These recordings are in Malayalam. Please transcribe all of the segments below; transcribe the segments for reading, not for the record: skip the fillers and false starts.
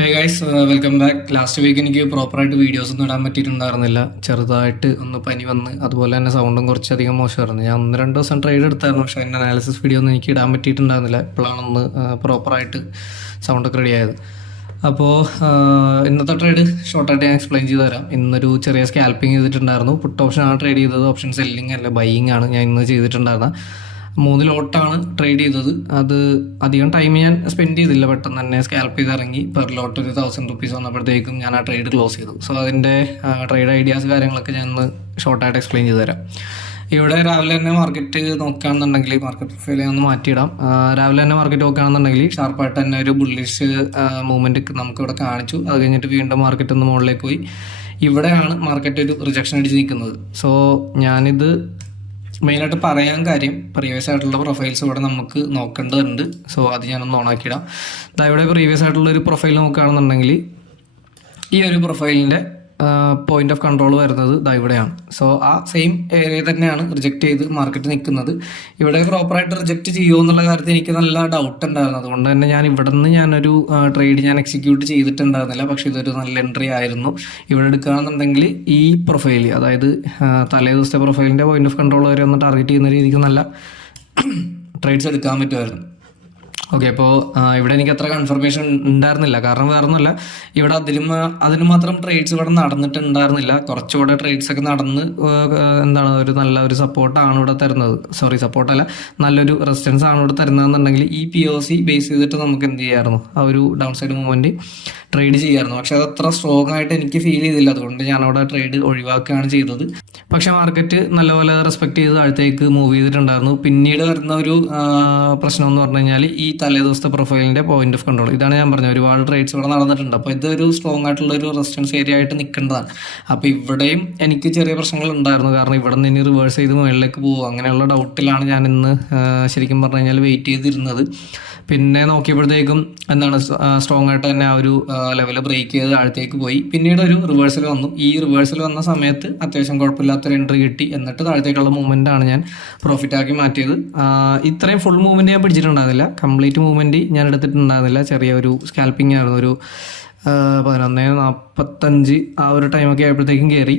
ഹേ guys, welcome back. Last week എനിക്ക് പ്രോപ്പറായിട്ട് വീഡിയോസ് ഒന്നും ഇടാൻ പറ്റിയിട്ടുണ്ടായിരുന്നില്ല. ചെറുതായിട്ട് ഒന്ന് പനി വന്ന്, അതുപോലെ തന്നെ സൗണ്ടും കുറച്ചധികം മോശമായിരുന്നു. ഞാൻ 1-2 ദിവസം ട്രേഡ് എടുത്തായിരുന്നു, പക്ഷേ അതിൻ്റെ അനാലിസിസ് വീഡിയോ ഒന്നും എനിക്ക് ഇടാൻ പറ്റിയിട്ടുണ്ടായിരുന്നില്ല. ഇപ്പോഴാണ് പ്രോപ്പറായിട്ട് സൗണ്ടൊക്കെ റെഡി ആയത്. അപ്പോൾ ഇന്നത്തെ ട്രേഡ് ഷോർട്ടായിട്ട് ഞാൻ എക്സ്പ്ലെയിൻ ചെയ്ത് തരാം. ഇന്നൊരു ചെറിയ സ്കാൽപ്പിംഗ് ചെയ്തിട്ടുണ്ടായിരുന്നു. പുട്ട് ഓപ്ഷനാണ് ട്രേഡ് ചെയ്തത്, ഓപ്ഷൻ സെല്ലിംഗ് അല്ല ബൈയിങ് ആണ് ഞാൻ ഇന്ന് ചെയ്തിട്ടുണ്ടായിരുന്നത്. 3 ലോട്ടാണ് ട്രേഡ് ചെയ്തത്. അത് അധികം ടൈം ഞാൻ സ്പെൻഡ് ചെയ്തില്ല, പെട്ടെന്ന് തന്നെ സ്കാൽപ്പ് ചെയ്ത് ഇറങ്ങി. പെർ ലോട്ട് ഒരു 1000 റുപ്പീസ് വന്നപ്പോഴത്തേക്കും ഞാൻ ആ ട്രേഡ് ക്ലോസ് ചെയ്തു. സോ അതിൻ്റെ ട്രേഡ് ഐഡിയാസ് കാര്യങ്ങളൊക്കെ ഞാൻ ഇന്ന് ഷോർട്ടായിട്ട് എക്സ്പ്ലെയിൻ ചെയ്ത് തരാം. ഇവിടെ രാവിലെ തന്നെ മാർക്കറ്റ് നോക്കുകയാണെന്നുണ്ടെങ്കിൽ, മാർക്കറ്റ് പ്രൊഫൈൽ ഒന്ന് മാറ്റിയിടാം. രാവിലെ തന്നെ മാർക്കറ്റ് നോക്കുകയാണെന്നുണ്ടെങ്കിൽ ഷാർപ്പായിട്ട് തന്നെ ഒരു ബുള്ളിഷ് മൂവ്മെൻറ്റ് നമുക്കിവിടെ കാണിച്ചു. അത് കഴിഞ്ഞിട്ട് വീണ്ടും മാർക്കറ്റ് ഒന്ന് മുകളിലേക്ക് പോയി. ഇവിടെയാണ് മാർക്കറ്റ് ഒരു റിജക്ഷൻ അടിച്ച് നിൽക്കുന്നത്. സോ ഞാനിത് മെയിനായിട്ട് പറയാൻ കാര്യം, പ്രീവിയസ് ആയിട്ടുള്ള പ്രൊഫൈൽസ് ഇവിടെ നമുക്ക് നോക്കേണ്ടതുണ്ട്. സോ അത് ഞാനൊന്ന് ഓണാക്കിയിടാം. ഇവിടെ പ്രീവിയസ് ആയിട്ടുള്ള ഒരു പ്രൊഫൈൽ നോക്കുകയാണെന്നുണ്ടെങ്കിൽ ഈ ഒരു പ്രൊഫൈലിൻ്റെ പോയിന്റ് ഓഫ് കൺട്രോൾ വരുന്നത് ഇവിടെയാണ്. സോ ആ സെയിം ഏരിയ തന്നെയാണ് റിജക്റ്റ് ചെയ്ത് മാർക്കറ്റ് നിൽക്കുന്നത്. ഇവിടെ പ്രോപ്പറായിട്ട് റിജക്റ്റ് ചെയ്യുമോ എന്നുള്ള കാര്യത്തിൽ എനിക്ക് നല്ല ഡൗട്ട് ഉണ്ടായിരുന്നു. അതുകൊണ്ട് തന്നെ ഞാൻ ഇവിടെ നിന്ന് ഞാനൊരു ട്രേഡ് ഞാൻ എക്സിക്യൂട്ട് ചെയ്തിട്ടുണ്ടായിരുന്നില്ല. പക്ഷേ ഇതൊരു നല്ല എൻട്രി ആയിരുന്നു. ഇവിടെ എടുക്കുകയാണെന്നുണ്ടെങ്കിൽ ഈ പ്രൊഫൈൽ, അതായത് തലേ ദിവസത്തെ പ്രൊഫൈലിൻ്റെ പോയിന്റ് ഓഫ് കൺട്രോൾ വരെ ഒന്ന് ടാർഗറ്റ് ചെയ്യുന്ന രീതിക്ക് നല്ല ട്രേഡ്സ് എടുക്കാൻ പറ്റുമായിരുന്നു. ഓക്കെ, അപ്പോൾ ഇവിടെ എനിക്ക് അത്ര കൺഫർമേഷൻ ഉണ്ടായിരുന്നില്ല. കാരണം വേറെ ഒന്നുമല്ല, ഇവിടെ അതിന് മാത്രം ട്രേഡ്സ് ഇവിടെ നടന്നിട്ടുണ്ടായിരുന്നില്ല. കുറച്ചുകൂടെ ട്രേഡ്സ് ഒക്കെ നടന്ന് ഒരു നല്ല ഒരു സപ്പോർട്ടാണ് ഇവിടെ തരുന്നത്. സപ്പോർട്ടല്ല, നല്ലൊരു റെസിസ്റ്റൻസ് ആണ് ഇവിടെ തരുന്നതെന്നുണ്ടെങ്കിൽ ഈ POC ബേസ് ചെയ്തിട്ട് നമുക്ക് എന്ത് ചെയ്യാമായിരുന്നു, ആ ഒരു ഡൗൺ സൈഡ് മൂവ്മെൻറ്റ് ട്രേഡ് ചെയ്യാമായിരുന്നു. പക്ഷെ അത് അത്ര സ്ട്രോങ് ആയിട്ട് എനിക്ക് ഫീൽ ചെയ്തില്ല. അതുകൊണ്ട് ഞാൻ അവിടെ ട്രേഡ് ഒഴിവാക്കുകയാണ് ചെയ്തത്. പക്ഷെ മാർക്കറ്റ് നല്ലപോലെ റെസ്പെക്ട് ചെയ്ത് അടുത്തേക്ക് മൂവ് ചെയ്തിട്ടുണ്ടായിരുന്നു. പിന്നീട് വരുന്ന ഒരു പ്രശ്നം എന്ന് പറഞ്ഞു കഴിഞ്ഞാൽ ഈ തലേ ദിവസത്തെ പ്രൊഫൈലിൻ്റെ പോയിന്റ് ഓഫ് കൺട്രോൾ. ഇതാണ് ഞാൻ പറഞ്ഞത്, ഒരുപാട് ട്രേഡ്സ് ഇവിടെ നടന്നിട്ടുണ്ട്. അപ്പോൾ ഇതൊരു സ്ട്രോങ് ആയിട്ടുള്ള ഒരു റെസിസ്റ്റൻസ് ഏരിയ ആയിട്ട് നിൽക്കേണ്ടതാണ്. അപ്പോൾ ഇവിടെയും എനിക്ക് ചെറിയ പ്രശ്നങ്ങൾ ഉണ്ടായിരുന്നു. കാരണം ഇവിടെ നിന്ന് ഇനി റിവേഴ്സ് ചെയ്ത് മുകളിലേക്ക് പോകും, അങ്ങനെയുള്ള ഡൗട്ടിലാണ് ഞാൻ ഇന്ന് ശരിക്കും പറഞ്ഞു കഴിഞ്ഞാൽ വെയിറ്റ് ചെയ്തിരുന്നത്. പിന്നെ നോക്കിയപ്പോഴത്തേക്കും സ്ട്രോങ് ആയിട്ട് തന്നെ ആ ഒരു ലെവൽ ബ്രേക്ക് ചെയ്ത് താഴത്തേക്ക് പോയി. പിന്നീട് ഒരു റിവേഴ്സൽ വന്നു. ഈ റിവേഴ്സൽ വന്ന സമയത്ത് അത്യാവശ്യം കുഴപ്പമില്ലാത്തൊരു എൻട്രി കിട്ടി. എന്നിട്ട് താഴത്തേക്കുള്ള മൂവ്മെൻറ്റാണ് ഞാൻ പ്രോഫിറ്റാക്കി മാറ്റിയത്. ഇത്രയും ഫുൾ മൂവ്മെൻറ്റ് ഞാൻ പിടിച്ചിട്ടുണ്ടായിരുന്നില്ല, കംപ്ലീറ്റ് മൂവ്മെൻറ്റ് ഞാൻ എടുത്തിട്ടുണ്ടായിരുന്നില്ല. ചെറിയ ഒരു സ്കാൽപ്പിംഗ് ആയിരുന്നു. ഒരു 11:45 ആ ഒരു ടൈമൊക്കെ ആയപ്പോഴത്തേക്കും കയറി.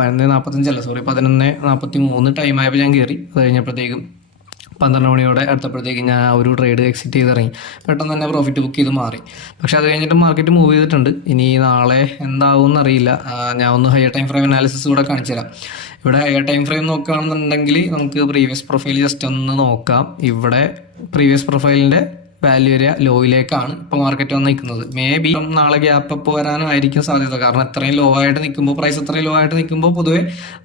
11:43 ടൈം ആയപ്പോൾ ഞാൻ കയറി. അത് കഴിഞ്ഞപ്പോഴത്തേക്കും 12 മണിയോടെ അടുത്തപ്പോഴത്തേക്ക് ഞാൻ ആ ഒരു ട്രേഡ് എക്സിറ്റ് ചെയ്തിറങ്ങി. പെട്ടെന്ന് തന്നെ പ്രോഫിറ്റ് ബുക്ക് ചെയ്ത് മാറി. പക്ഷെ അത് കഴിഞ്ഞിട്ട് മാർക്കറ്റ് മൂവ് ചെയ്തിട്ടുണ്ട്. ഇനി നാളെ എന്താവും എന്നറിയില്ല. ഞാൻ ഒന്ന് ഹയർ ടൈം ഫ്രെയിം അനാലിസിസ് കൂടെ കാണിച്ചു തരാം. ഇവിടെ ഹയർ ടൈം ഫ്രെയിം നോക്കുകയാണെന്നുണ്ടെങ്കിൽ നമുക്ക് പ്രീവിയസ് പ്രൊഫൈൽ ജസ്റ്റ് ഒന്ന് നോക്കാം. ഇവിടെ പ്രീവിയസ് പ്രൊഫൈലിൻ്റെ വാല്യൂ ഏരിയ ലോയിലേക്കാണ് ഇപ്പോൾ മാർക്കറ്റ് വന്ന് നിൽക്കുന്നത്. മേ ബി നാളെ ഗ്യാപ്പ് അപ്പ് വരാനായിരിക്കും സാധ്യത. കാരണം എത്രയും ലോ ആയിട്ട് നിൽക്കുമ്പോൾ, പ്രൈസ് എത്രയും ലോ ആയിട്ട് നിൽക്കുമ്പോൾ പൊതുവെ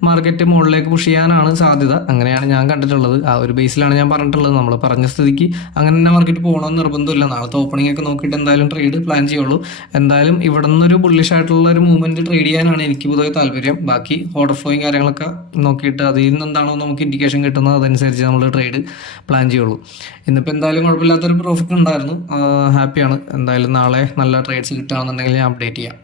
മാർക്കറ്റ് മുകളിലേക്ക് പുഷ് ചെയ്യാനാണ് സാധ്യത. അങ്ങനെയാണ് ഞാൻ കണ്ടിട്ടുള്ളത്. ആ ഒരു ബേസിലാണ് ഞാൻ പറഞ്ഞിട്ടുള്ളത്. നമ്മൾ പറഞ്ഞ സ്ഥിതിക്ക് അങ്ങനെ തന്നെ മാർക്കറ്റ് പോകണമെന്ന് നിർബന്ധമില്ല. നാളത്തെ ഓപ്പണിംഗ് ഒക്കെ നോക്കിയിട്ട് എന്തായാലും ട്രേഡ് പ്ലാൻ ചെയ്യുള്ളൂ. എന്തായാലും ഇവിടെ നിന്നൊരു ബുള്ളിഷ് ആയിട്ടുള്ള ഒരു മൂവ്മെൻറ്റ് ട്രേഡ് ചെയ്യാനാണ് എനിക്ക് പൊതുവെ താല്പര്യം. ബാക്കി ഓർഡർ ഫ്ലോയും കാര്യങ്ങളൊക്കെ നോക്കിയിട്ട് അതിൽ നിന്ന് എന്താണോ നമുക്ക് ഇൻഡിക്കേഷൻ കിട്ടുന്നത് അതനുസരിച്ച് നമ്മൾ ട്രേഡ് പ്ലാൻ ചെയ്യുള്ളൂ. ഇന്നിപ്പോൾ എന്തായാലും കുഴപ്പമില്ലാത്തൊരു പ്രോഫിറ്റ് ഉണ്ടായിരുന്നു. ഹാപ്പിയാണ്. എന്തായാലും നാളെ നല്ല ട്രേഡ്സ് കിട്ടുകയാണെന്നുണ്ടെങ്കിൽ ഞാൻ അപ്ഡേറ്റ് ചെയ്യാം.